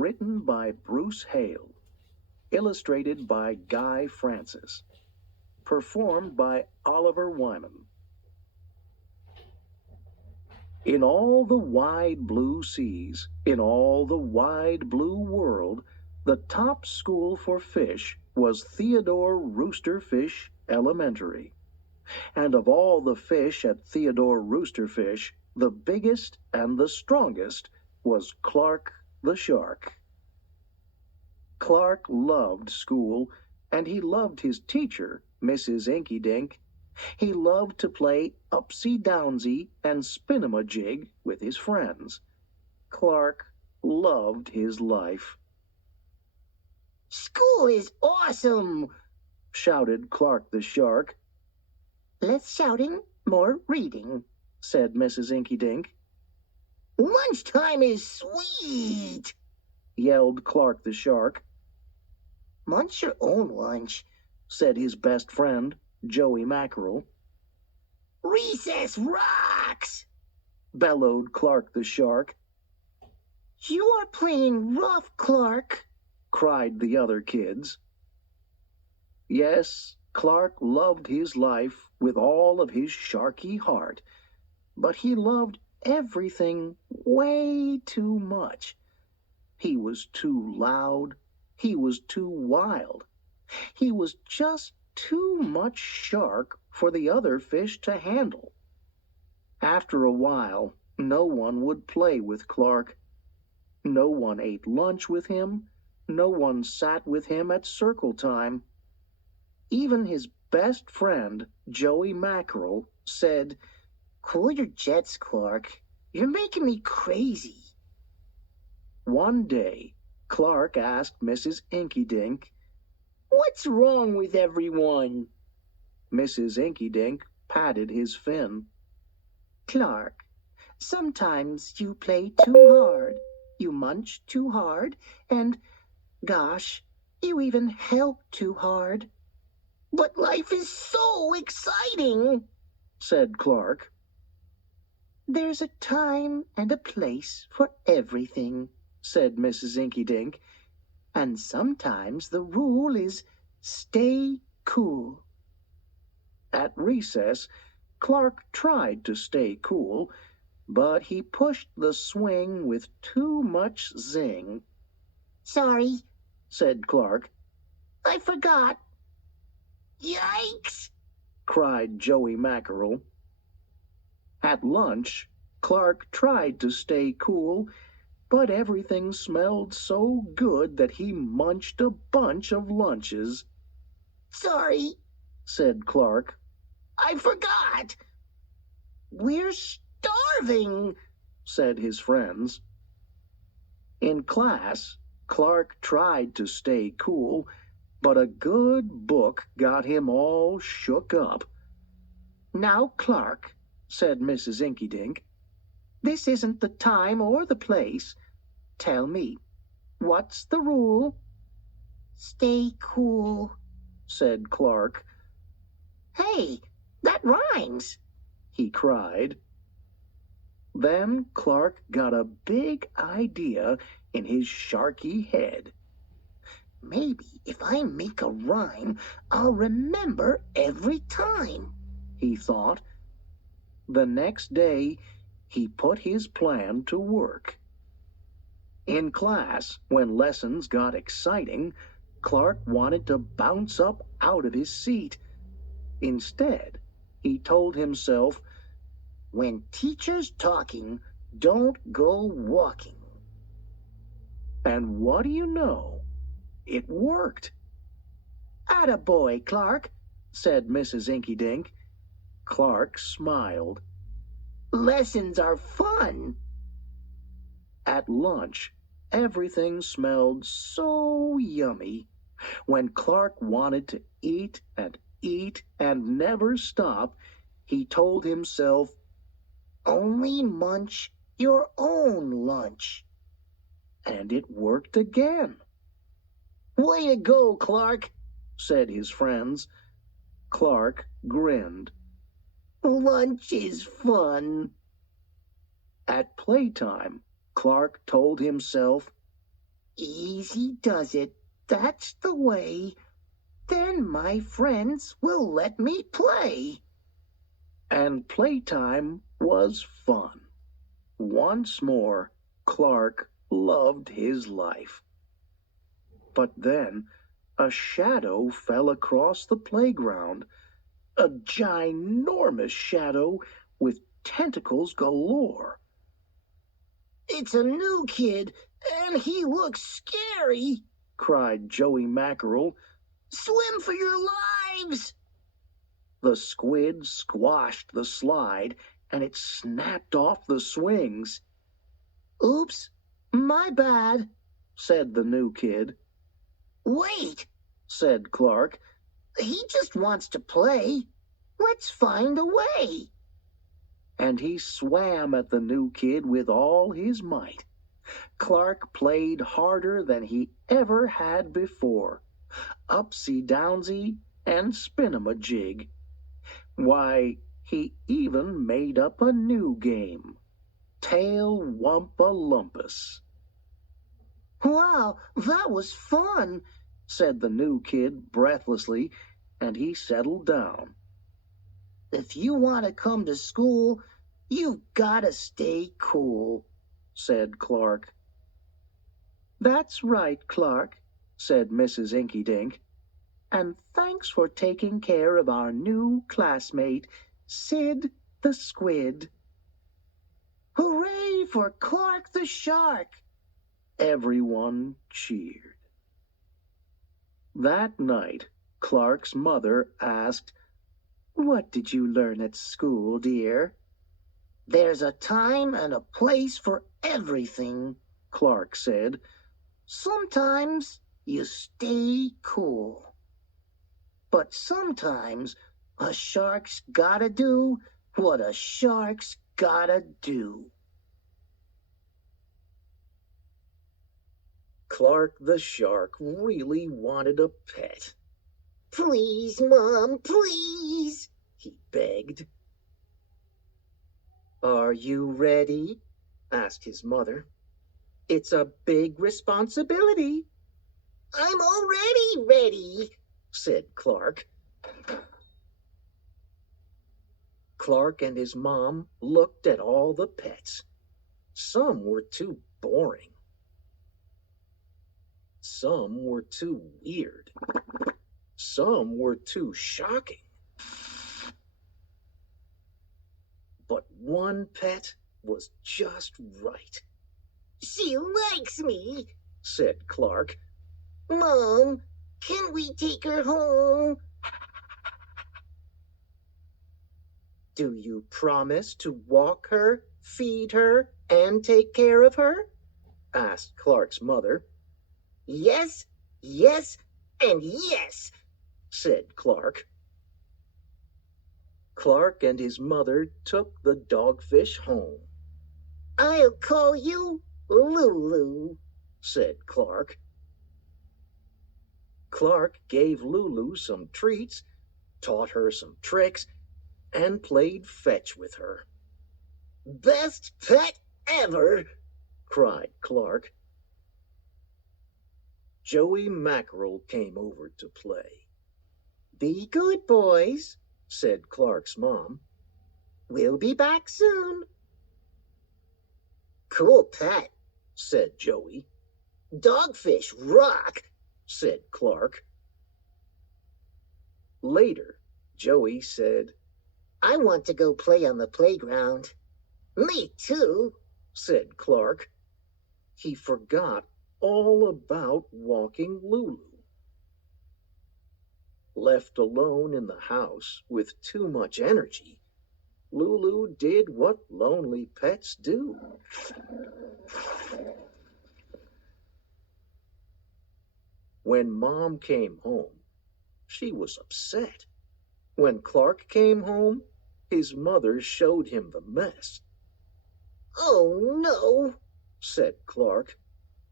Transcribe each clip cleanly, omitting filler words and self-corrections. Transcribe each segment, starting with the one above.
written by Bruce Hale, illustrated by Guy Francis, performed by Oliver Wyman. In all the wide blue seas, in all the wide blue world, the top school for fish was Theodore Roosterfish Elementary. And of all the fish at Theodore Roosterfish, the biggest and the strongest was Clark the shark. Clark loved school, and he loved his teacher, Mrs. Inkydink. He loved to play upsy-downsy and spin-em-a-jig with his friends. Clark loved his life. "School is awesome!" shouted Clark the shark. "Less shouting, more reading," said Mrs. Inkydink. "Lunchtime is sweet!" yelled Clark the shark. "Munch your own lunch," said his best friend, Joey Mackerel. "Recess rocks!" bellowed Clark the shark. "You are playing rough, Clark," cried the other kids. Yes, Clark loved his life with all of his sharky heart, but he loved everything way too much. He was too loud. He was too wild. He was just too much shark for the other fish to handle. After a while, no one would play with Clark. No one ate lunch with him. No one sat with him at circle time. Even his best friend, Joey Mackerel, said, "Cool your jets, Clark. You're making me crazy." One day, Clark asked Mrs. Inkydink, "What's wrong with everyone?" Mrs. Inkydink patted his fin. "Clark, sometimes you play too hard, you munch too hard, and, gosh, you even help too hard." "But life is so exciting," said Clark. "There's a time and a place for everything," said Mrs. Inkydink, "and sometimes the rule is stay cool." At recess, Clark tried to stay cool, but he pushed the swing with too much zing. "Sorry," said Clark. "I forgot." "Yikes!" cried Joey Mackerel. At lunch, Clark tried to stay cool, but everything smelled so good that he munched a bunch of lunches. "Sorry," said Clark. "I forgot." "We're starving," said his friends. In class, Clark tried to stay cool, but a good book got him all shook up. "Now, Clark," said Mrs. Inkydink, "this isn't the time or the place. Tell me, what's the rule?" "Stay cool," said Clark. "Hey, that rhymes," he cried. Then Clark got a big idea in his sharky head. "Maybe if I make a rhyme, I'll remember every time," he thought. The next day, he put his plan to work. In class, when lessons got exciting, Clark wanted to bounce up out of his seat. Instead, he told himself, "When teacher's talking, don't go walking." And what do you know? It worked. "Attaboy, Clark," said Mrs. Inkydink. Clark smiled. "Lessons are fun." At lunch, everything smelled so yummy. When Clark wanted to eat and never stop, he told himself, "Only munch your own lunch." And it worked again. "Way to go, Clark," said his friends. Clark grinned. "Lunch is fun." At playtime, Clark told himself, Easy does it. That's the way. Then my friends will let me play. And playtime was fun. Once more, Clark loved his life. But then a shadow fell across the playground, a ginormous shadow with tentacles galore. It's a new kid, and he looks scary, cried Joey Mackerel. Swim for your lives! The squid squashed the slide, and it snapped off the swings. Oops, my bad, said the new kid. Wait, said Clark. He just wants to play. Let's find a way. And he swam at the new kid with all his might. Clark played harder than he ever had before. Upsy-downsy and spin-em-a-jig. Why, he even made up a new game. Tail-wumpa-lumpus. Wow, that was fun, said the new kid breathlessly, and he settled down. If you want to come to school, you've got to stay cool, said Clark. That's right, Clark, said Mrs. Inkydink. And thanks for taking care of our new classmate, Sid the Squid. Hooray for Clark the Shark! Everyone cheered. That night, Clark's mother asked, "What did you learn at school, dear?" There's a time and a place for everything, Clark said. Sometimes you stay cool. But sometimes a shark's gotta do what a shark's gotta do. Clark the Shark really wanted a pet. Please, Mom, please, he begged. Are you ready? Asked his mother. It's a big responsibility. I'm already ready, said Clark. Clark and his mom looked at all the pets. Some were too boring. Some were too weird. Some were too shocking. But one pet was just right. She likes me, said Clark. Mom, can we take her home? Do you promise to walk her, feed her, and take care of her? Asked Clark's mother. Yes, yes, and yes, said Clark. Clark and his mother took the dogfish home. I'll call you Lulu, said Clark. Clark gave Lulu some treats, taught her some tricks, and played fetch with her. Best pet ever, cried Clark. Joey Mackerel came over to play. Be good, boys, said Clark's mom. We'll be back soon. Cool pet, said Joey. Dogfish rock, said Clark. Later, Joey said, I want to go play on the playground. Me too, said Clark. He forgot all about walking Lulu. Left alone in the house with too much energy, Lulu did what lonely pets do. When Mom came home, she was upset. When Clark came home, his mother showed him the mess. Oh no, said Clark.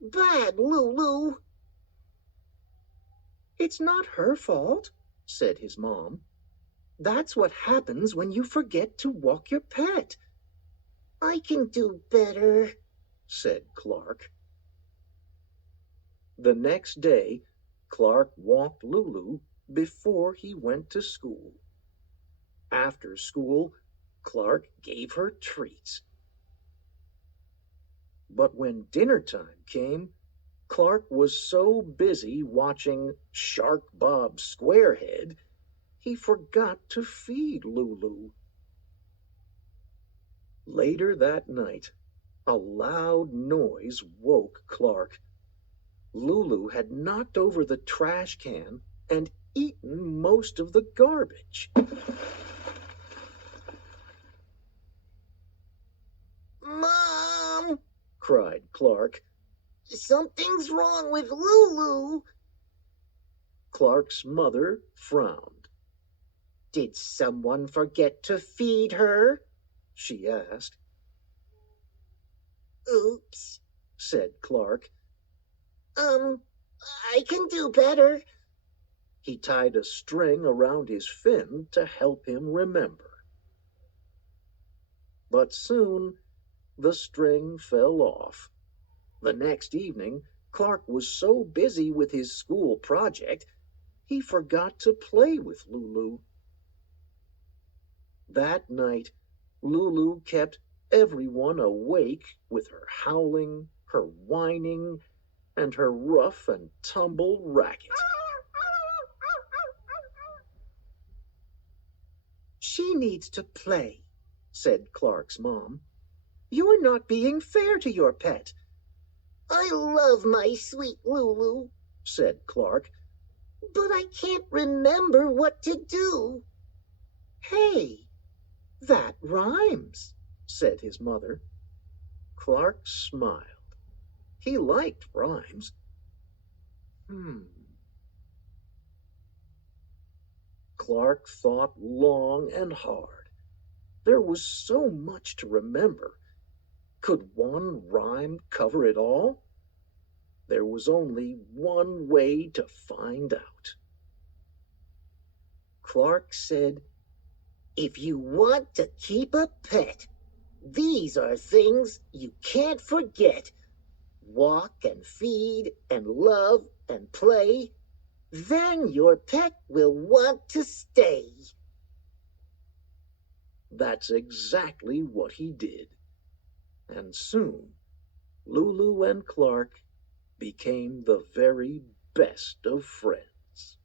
Bad Lulu. It's not her fault, said his mom. That's what happens when you forget to walk your pet. I can do better, said Clark. The next day, Clark walked Lulu before he went to school. After school, Clark gave her treats. But when dinner time came, Clark was so busy watching Shark Bob Squarehead, he forgot to feed Lulu. Later that night, a loud noise woke Clark. Lulu had knocked over the trash can and eaten most of the garbage. Mom! Cried Clark. Something's wrong with Lulu. Clark's mother frowned. Did someone forget to feed her? She asked. Oops, said Clark. I can do better. He tied a string around his fin to help him remember. But soon the string fell off. The next evening, Clark was so busy with his school project, he forgot to play with Lulu. That night, Lulu kept everyone awake with her howling, her whining, and her rough and tumble racket. She needs to play, said Clark's mom. You're not being fair to your pet. I love my sweet Lulu, said Clark, but I can't remember what to do. Hey, that rhymes, said his mother. Clark smiled. He liked rhymes. Clark thought long and hard. There was so much to remember. Could one rhyme cover it all? There was only one way to find out. Clark said, if you want to keep a pet, these are things you can't forget. Walk and feed and love and play. Then your pet will want to stay. That's exactly what he did. And soon, Lulu and Clark became the very best of friends.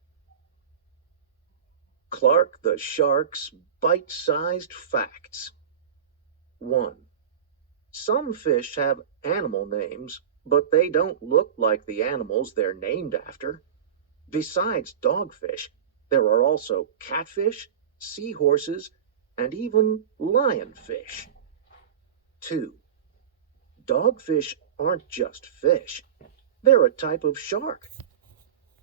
Clark the Shark's bite-sized facts. 1. Some fish have animal names, but they don't look like the animals they're named after. Besides dogfish, there are also catfish, seahorses, and even lionfish. 2. Dogfish aren't just fish. They're a type of shark,